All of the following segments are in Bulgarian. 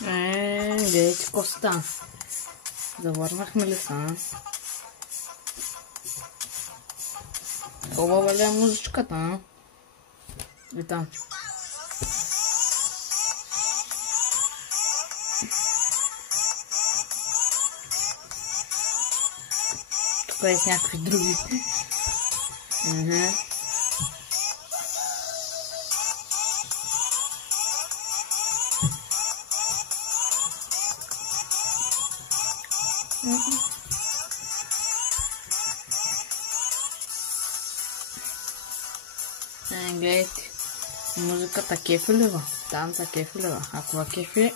Гледайте какво стана. Завърнахме ли са? Хубава ли е музичката, а? И там. Тук е с някакви други. Гледайте, музиката кефилива, танца кефилива. Ако ва кефи,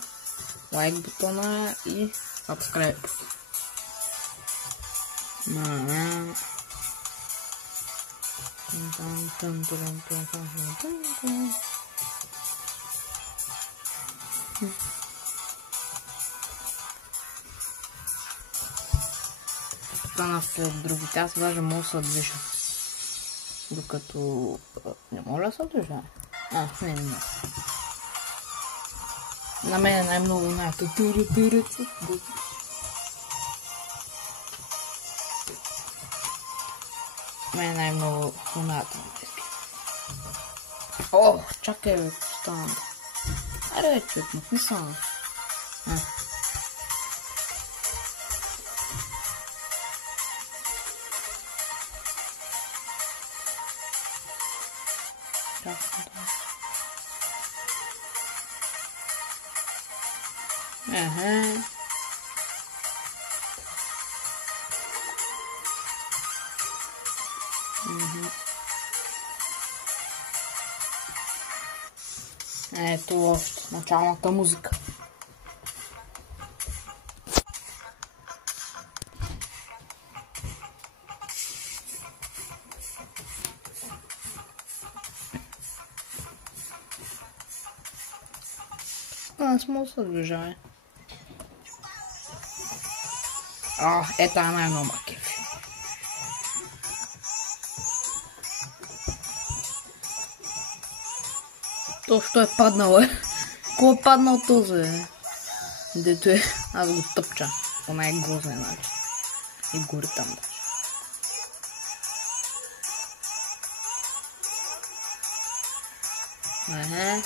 лайк бутона и subscribe. Стана след другите, аз даже мога да се движа. Докато... Не мога да се движа? Не мога. На мен е най-много луната. Мен е най-много луната. О, чакай бе, стана. Аре бе, човек, махни само. Ето още началната музика. Аз мога да се движа. Ето е най-много кефи. Що е паднал, Кой е паднал този, Дето е, аз го тъпча. Она е грозна, нали? И гори там, да.